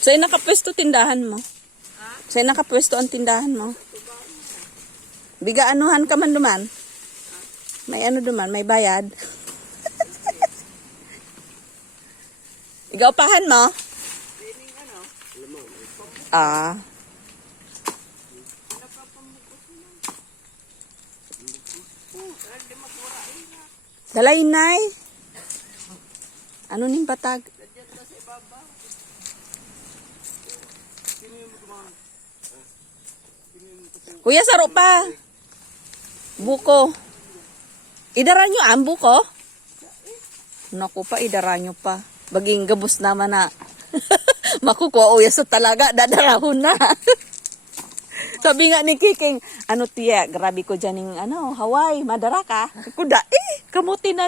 Sa'yo nakapwesto tindahan mo? Sa'yo nakapwesto ang tindahan mo? Biga anuhan ka man duman? May ano duman? May bayad? Ikaw pahan mo? Ah. Dalay nay. Ano ning batag? Kuya, saro pa. Buko. Idara nyo ang buko? Naku pa, idara nyo pa. Baging gabos naman na. Makukuha uya sa talaga. Dadarahon na. Sabi nga ni Kiking, ano tiya, grabe ko dyan yung Hawaii, madara ka. Kuda, kamuti na.